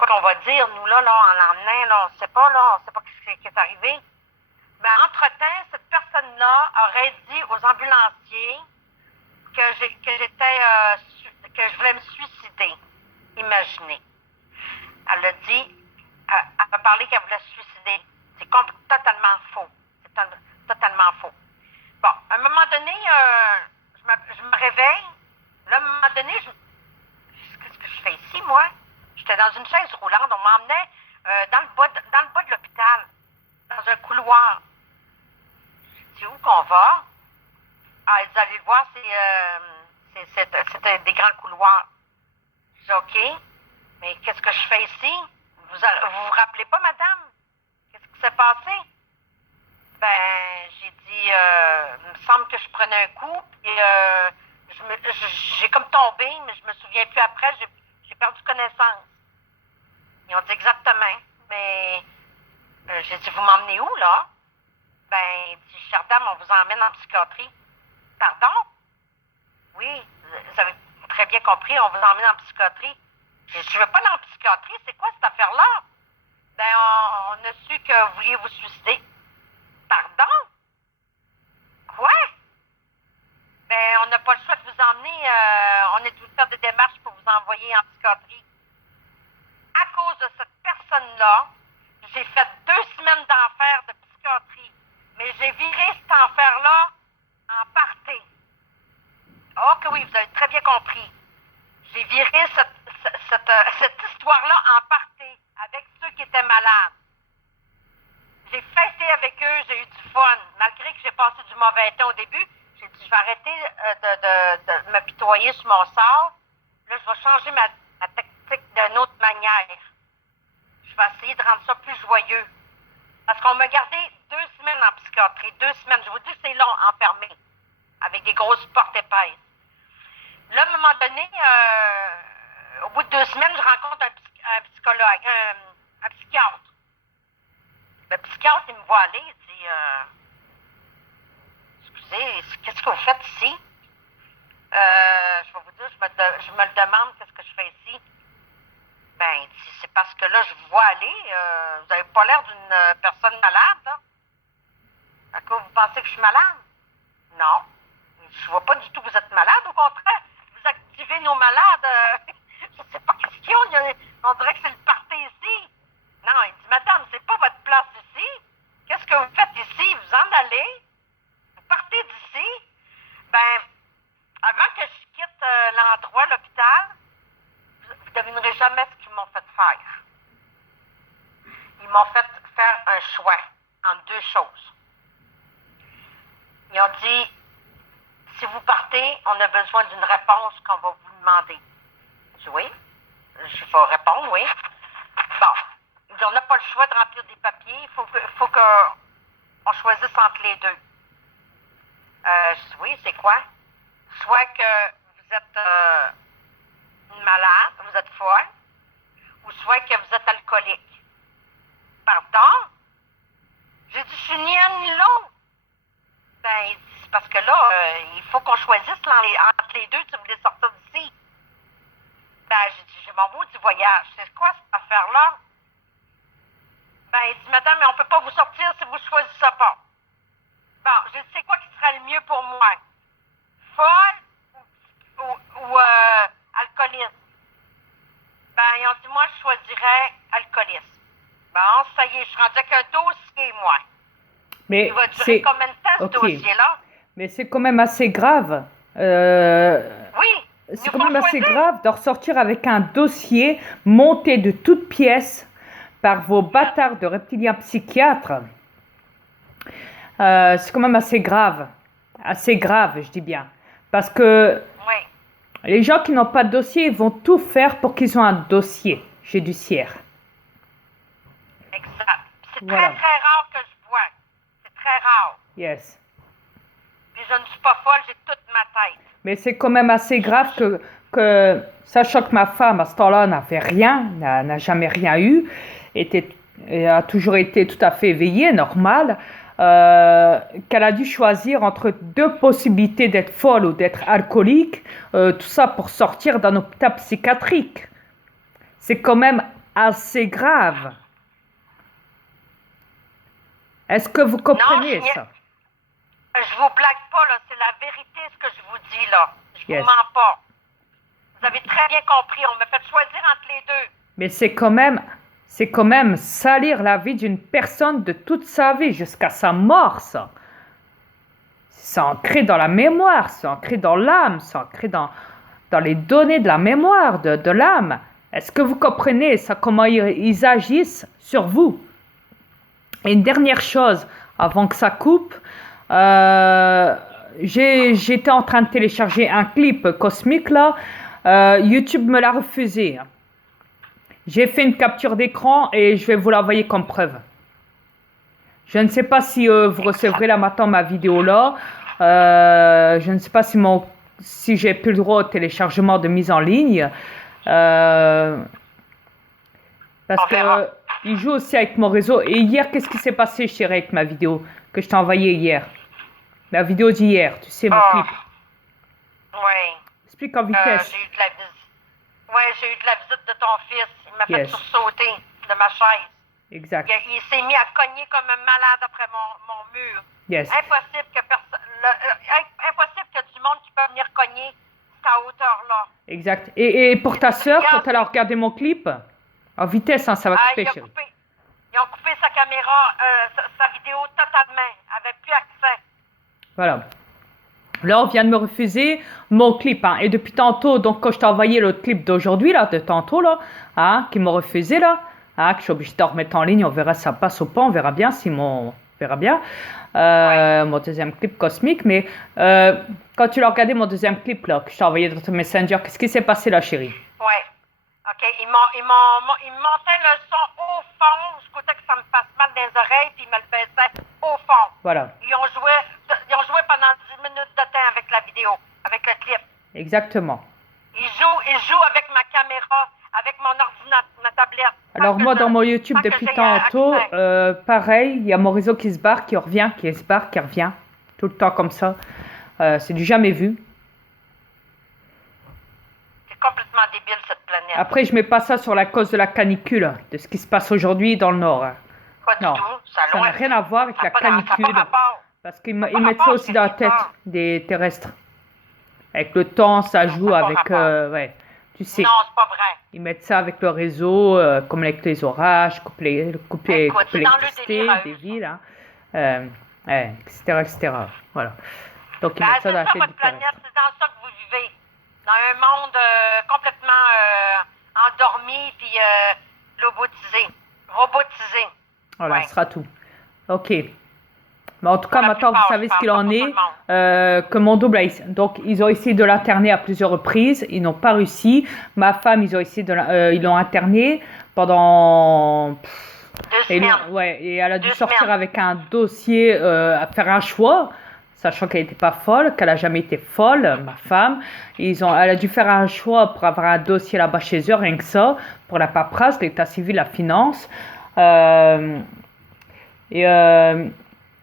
quoi qu'on va dire, nous, là, en l'emmenant, là, on sait pas ce qui est arrivé. Ben, entre-temps, cette personne-là aurait dit aux ambulanciers que je voulais me suicider. Imaginez. Elle a dit, elle m'a parlé qu'elle voulait se suicider. C'est totalement faux. Totalement faux. Bon, à un moment donné, je me réveille. Là, à un moment donné, qu'est-ce que je fais ici, moi? J'étais dans une chaise roulante. On m'emmenait dans le bas de l'hôpital, dans un couloir. C'est où qu'on va? Ah, ils allaient le voir, c'était des grands couloirs. Je dis, OK, mais qu'est-ce que je fais ici? Vous rappelez pas, madame? Qu'est-ce qui s'est passé? Ben, j'ai dit, il me semble que je prenais un coup, et j'ai comme tombé, mais je me souviens plus après, j'ai perdu connaissance. Ils ont dit exactement, mais j'ai dit, vous m'emmenez où, là? Ben, il dit, chère dame, on vous emmène en psychiatrie. Pardon? Oui, vous avez très bien compris, on vous emmène en psychiatrie. Je ne veux pas aller en psychiatrie, c'est quoi cette affaire-là? Ben, on a su que vous vouliez vous suicider. Pardon? Quoi? Ben, on n'a pas le choix de vous emmener, on est tout faire des démarches pour vous envoyer en psychiatrie. À cause de cette personne-là, j'ai fait 2 semaines d'enfer de psychiatrie. Mais j'ai viré cet enfer-là en party. Oh que oui, vous avez très bien compris. J'ai viré cette histoire-là en party avec ceux qui étaient malades. J'ai fêté avec eux, j'ai eu du fun. Malgré que j'ai passé du mauvais temps au début, j'ai dit, je vais arrêter de m'apitoyer sur mon sort. Là, je vais changer ma tactique d'une autre manière. Je vais essayer de rendre ça plus joyeux. Parce qu'on m'a gardé 2 semaines en psychiatrie. 2 semaines. Je vous dis, c'est long, enfermé. Avec des grosses portes épaisses. Là, à un moment donné, au bout de 2 semaines, je rencontre un psychologue, un psychiatre. Le psychiatre, il me voit aller, il dit, excusez, qu'est-ce que vous faites ici? Je vais vous dire, je me le demande, qu'est-ce que je fais ici? Ben, il dit, c'est parce que là, je vous vois aller, vous n'avez pas l'air d'une personne malade, là. À quoi vous pensez que je suis malade? Non. Je vois pas du tout que vous êtes malade, au contraire. Vous activez nos malades. Je sais pas qu'est-ce qu'il y a. On dirait que c'est le party ici. Non, il dit, madame, c'est pas votre place ici. Qu'est-ce que vous faites ici? Vous en allez? Vous partez d'ici? Ben, avant que je quitte l'endroit, l'hôpital, vous devinerez jamais ce qu'ils m'ont fait faire. Ils m'ont fait faire un choix entre 2 choses. Ils ont dit, si vous partez, on a besoin d'une réponse qu'on va vous demander. Je dis oui. Je vais répondre, oui. Bon. Ils disent, on n'a pas le choix de remplir des papiers. Il faut qu'on choisisse entre les deux. Je dis oui, c'est quoi? Soit que vous êtes malade, vous êtes folle, ou soit que vous êtes alcoolique. Pardon? J'ai dit, je suis ni un ni l'autre. Ben, il dit, c'est parce que là, il faut qu'on choisisse entre les deux si vous voulez sortir d'ici. Ben, j'ai dit, je m'en vais du voyage. C'est quoi cette affaire-là? Ben, il dit, madame, mais on peut pas vous sortir si vous choisissez pas. Bon, j'ai dit, c'est quoi qui serait le mieux pour moi? Folle ou alcoolisme? Ben, ils ont dit, moi, je choisirais alcoolisme. Bon, ça y est, je suis rendue avec un dossier, moi. Mais il va durer combien de temps, ce dossier-là? Mais c'est quand même assez grave. Oui. C'est quand même assez grave de ressortir avec un dossier monté de toutes pièces par vos bâtards de reptiliens psychiatres. C'est quand même assez grave. Assez grave, je dis bien. Parce que les gens qui n'ont pas de dossier, ils vont tout faire pour qu'ils aient un dossier judiciaire. Exact. C'est très rare que je vois. C'est très rare. Yes. Puis je ne suis pas folle, j'ai toute ma tête. Mais c'est quand même assez grave que sachant que ma femme, à ce temps-là, n'avait rien, n'a jamais rien eu, a toujours été tout à fait éveillée, normale, qu'elle a dû choisir entre 2 possibilités d'être folle ou d'être alcoolique, tout ça pour sortir d'un hôpital psychiatrique. C'est quand même assez grave. Est-ce que vous comprenez ça? Je vous blague pas, là. C'est la vérité, ce que je vous dis, là. Je Yes. vous mens pas. Vous avez très bien compris. On m'a fait choisir entre les deux. Mais c'est quand même salir la vie d'une personne de toute sa vie jusqu'à sa mort, ça. C'est ancré dans la mémoire, c'est ancré dans l'âme, c'est ancré dans les données de la mémoire, de l'âme. Est-ce que vous comprenez ça, comment ils agissent sur vous? Et une dernière chose, avant que ça coupe, j'étais en train de télécharger un clip cosmique là. YouTube me l'a refusé. J'ai fait une capture d'écran et je vais vous l'envoyer comme preuve. Je ne sais pas si vous recevrez là maintenant ma vidéo là. Je ne sais pas si j'ai plus le droit au téléchargement de mise en ligne. Parce que il joue aussi avec mon réseau. Et hier, qu'est-ce qui s'est passé, chérie, avec ma vidéo que je t'ai envoyée hier? La vidéo d'hier, tu sais, mon clip. Oui. Explique en vitesse. J'ai eu de la visite de ton fils. Il m'a fait Yes. sursauter de ma chaise. Exact. Il s'est mis à cogner comme un malade après mon mur. Yes. Impossible que du monde qui peut venir cogner cette hauteur-là. Exact. Et pour ta sœur, quand elle a regardé mon clip, en vitesse, hein, ça va couper, chérie. Ils ont coupé sa caméra, sa vidéo totalement. Elle n'avait plus accès. Voilà. Là, on vient de me refuser mon clip. Hein. Et depuis tantôt, donc quand je t'ai envoyé le clip d'aujourd'hui, là, de tantôt, là, hein, qui m'ont refusé, là, hein, que je suis obligée de remettre en ligne, on verra si ça passe ou pas, on verra bien si mon deuxième clip cosmique. Mais quand tu l'as regardé, mon deuxième clip, là, que je t'ai envoyé dans ton Messenger, qu'est-ce qui s'est passé, là, chérie? Ouais. OK. Ils montaient le son au fond, jusqu'au temps que ça me fasse mal dans les oreilles, puis ils me le baissaient au fond. Voilà. Ils ont joué pendant 10 minutes de temps avec la vidéo, avec le clip. Exactement. Ils jouent avec ma caméra, avec mon ordinateur, ma tablette. Alors moi, dans mon YouTube, depuis tantôt, pareil, il y a mon réseau qui se barre, qui revient, qui se barre, qui revient. Tout le temps comme ça. C'est du jamais vu. C'est complètement débile, cette planète. Après, je mets pas ça sur la cause de la canicule, de ce qui se passe aujourd'hui dans le Nord. Pas du Non, tout. ça n'a rien à voir avec la canicule. Parce qu'ils mettent ça aussi dans la tête des terrestres. Avec le temps, ça joue avec... ouais, tu sais. Non, c'est pas vrai. Ils mettent ça avec le réseau, comme avec les orages, couper l'électricité des villes, hein, etc., etc. Voilà. Donc ils mettent ça dans la tête votre du planète, terrestre. c'est dans ça que vous vivez. Dans un monde complètement endormi puis robotisé. Voilà, Ouais. ce sera tout. Ok. Mais en tout cas, maintenant, vous savez ce qu'il en est. Que mon double donc, ils ont essayé de l'interner à plusieurs reprises. Ils n'ont pas réussi. Ma femme, ils ont essayé ils l'ont interné pendant... 2 semaines. Et elle a dû sortir avec un dossier, à faire un choix, sachant qu'elle n'était pas folle, qu'elle n'a jamais été folle, ma femme. Elle a dû faire un choix pour avoir un dossier là-bas chez eux, rien que ça, pour la paperasse, l'état civil, la finance.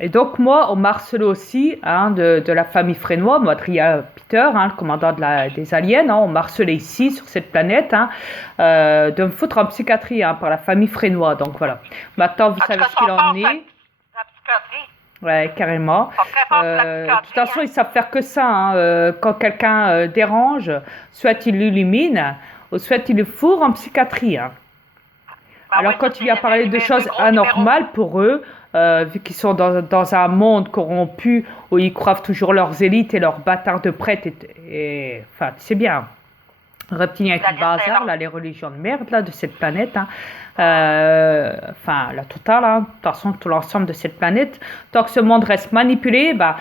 Et donc, moi, on m'a harcelé aussi, hein, de la famille Frénois, Madria Peter, hein, le commandant des aliens, hein, on m'a harcelé ici, sur cette planète, hein, de me foutre en psychiatrie, hein, par la famille Frénois. Donc, voilà. Maintenant, vous savez ce qu'il en est. La psychiatrie. Ouais, carrément. De toute façon, ils savent faire que ça, hein. Quand quelqu'un dérange, soit ils l'illuminent, ou soit ils le fourrent en psychiatrie, hein. Alors, quand tu viens parler de choses anormales pour eux, vu qu'ils sont dans un monde corrompu où ils croient toujours leurs élites et leurs bâtards de prêtres, enfin, tu sais bien, reptiliens et tout le bazar, là, les religions de merde là, de cette planète, hein. Enfin, la totale, hein. De toute façon, tout l'ensemble de cette planète, tant que ce monde reste manipulé, bah,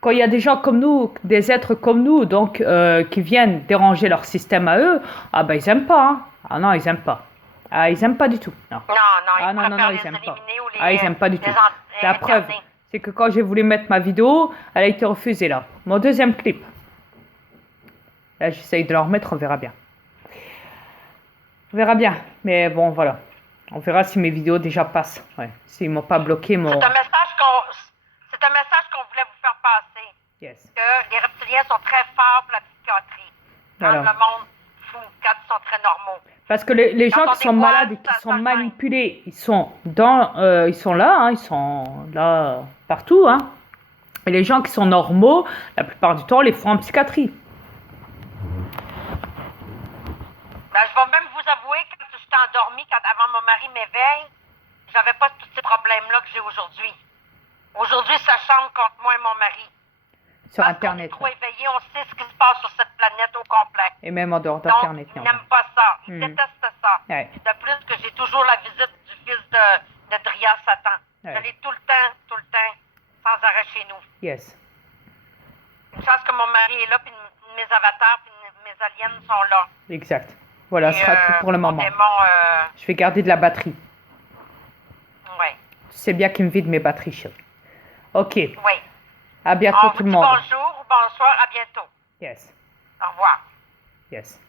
quand il y a des gens comme nous, des êtres comme nous, donc, qui viennent déranger leur système à eux, ah ben, ils aiment pas, hein. Ah non, ils aiment pas. Ah, ils aiment pas du tout. Non. Non, ils aiment pas. Ah, ils aiment pas du tout. La preuve, c'est que quand j'ai voulu mettre ma vidéo, elle a été refusée là. Mon deuxième clip. Là, j'essaye de la remettre, on verra bien. On verra bien. Mais bon, voilà. On verra si mes vidéos déjà passent. Ouais. S'ils m'ont pas bloqué mon... C'est un message qu'on voulait vous faire passer. Yes. Que les reptiliens sont très forts pour la psychiatrie. Dans Voilà. le monde fou. Quand ils sont très normaux. Parce que les gens Quand on qui sont dévoile, malades et qui ça sont gêne. manipulés, ils sont là, hein, ils sont là partout, hein. Et les gens qui sont normaux, la plupart du temps, les font en psychiatrie. Ben, je vais même vous avouer, quand j'étais endormie, avant mon mari m'éveille, j'avais pas tous ces problèmes-là que j'ai aujourd'hui. Aujourd'hui, ça chante contre moi et mon mari. Sur Parce Internet. qu'on est trop éveillés, on sait ce qui se passe sur cette planète au complet. Et même en dehors Donc, d'Internet. ils n'aiment pas ça. Ils détestent ça. Ouais. Puis de plus que j'ai toujours la visite du fils de Dria Satan. Ouais. Je l'ai tout le temps, sans arrêt chez nous. Yes. Une chance que mon mari est là, puis mes avatars, puis mes aliens sont là. Exact. Voilà, ce Et, sera tout pour le mon moment. démon, Je vais garder de la batterie. ouais. C'est bien qu'il me vide mes batteries, chérie. Ok. Oui. À bientôt On tout vous le dit monde. bonjour ou bonsoir, à bientôt. Yes. Au revoir. Yes.